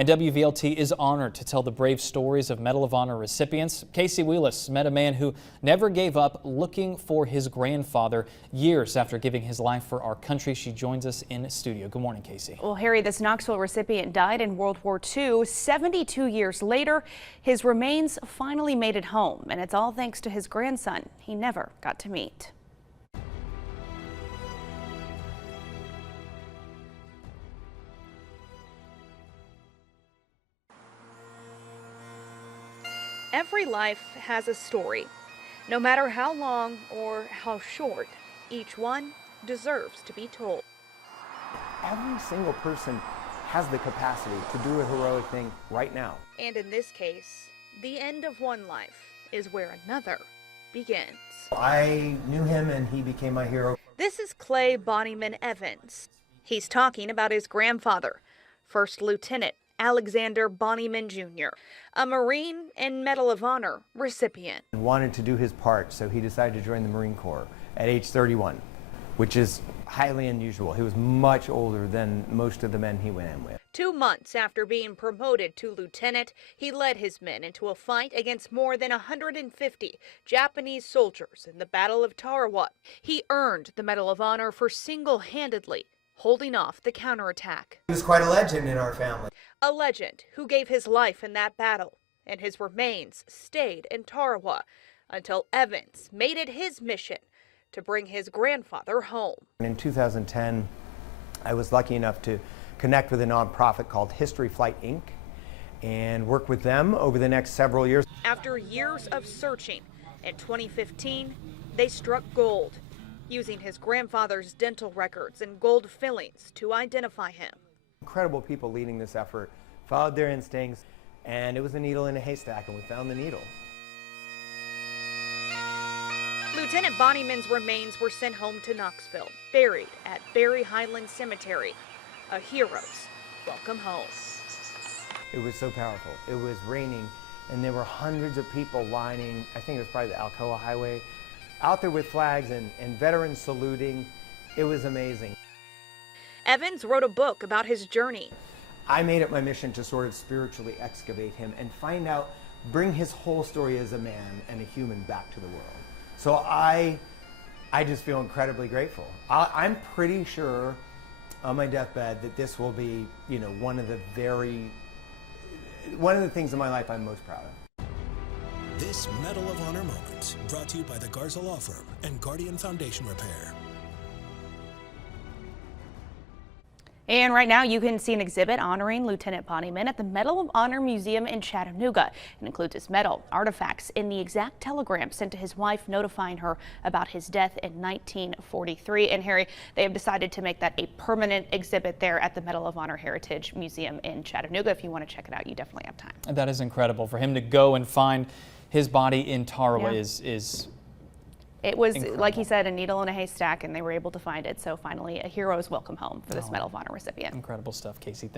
And WVLT is honored to tell the brave stories of Medal of Honor recipients. Casey Wheelis met a man who never gave up looking for his grandfather years after giving his life for our country. She joins us in studio. Good morning, Casey. Well, Harry, this Knoxville recipient died in World War II. 72 years later, his remains finally made it home, and it's all thanks to his grandson he never got to meet. Every life has a story. No matter how long or how short, each one deserves to be told. Every single person has the capacity to do a heroic thing right now. And in this case, the end of one life is where another begins. I knew him and he became my hero. This is Clay Bonnyman Evans. He's talking about his grandfather, First Lieutenant Alexander Bonnyman Jr., a Marine and Medal of Honor recipient. He wanted to do his part, so he decided to join the Marine Corps at age 31, which is highly unusual. He was much older than most of the men he went in with. 2 months after being promoted to lieutenant, he led his men into a fight against more than 150 Japanese soldiers in the Battle of Tarawa. He earned the Medal of Honor for single-handedly holding off the counterattack. He was quite a legend in our family. A legend who gave his life in that battle, and his remains stayed in Tarawa until Evans made it his mission to bring his grandfather home. In 2010, I was lucky enough to connect with a nonprofit called History Flight Inc. and work with them over the next several years. After years of searching, in 2015, they struck gold, using his grandfather's dental records and gold fillings to identify him. Incredible people leading this effort followed their instincts, and it was a needle in a haystack, and we found the needle. Lieutenant Bonnyman's remains were sent home to Knoxville, buried at Berry Highland Cemetery, a hero's welcome home. It was so powerful. It was raining, and there were hundreds of people lining, I think it was probably the Alcoa Highway, out there with flags and veterans saluting. It was amazing. Evans wrote a book about his journey. I made it my mission to sort of spiritually excavate him and find out, bring his whole story as a man and a human back to the world. So I just feel incredibly grateful. I'm pretty sure on my deathbed that this will be, one of the things in my life I'm most proud of. This Medal of Honor moment brought to you by the Garza Law Firm and Guardian Foundation Repair. And right now you can see an exhibit honoring Lieutenant Bonnyman at the Medal of Honor Museum in Chattanooga. It includes his medal, artifacts, and the exact telegram sent to his wife notifying her about his death in 1943. And Harry, they have decided to make that a permanent exhibit there at the Medal of Honor Heritage Museum in Chattanooga. If you want to check it out, you definitely have time. And that is incredible. For him to go and find his body in Tarawa is it was, incredible. like he said, a needle in a haystack, and they were able to find it. So finally, a hero's welcome home for this Medal of Honor recipient. Incredible stuff, Casey.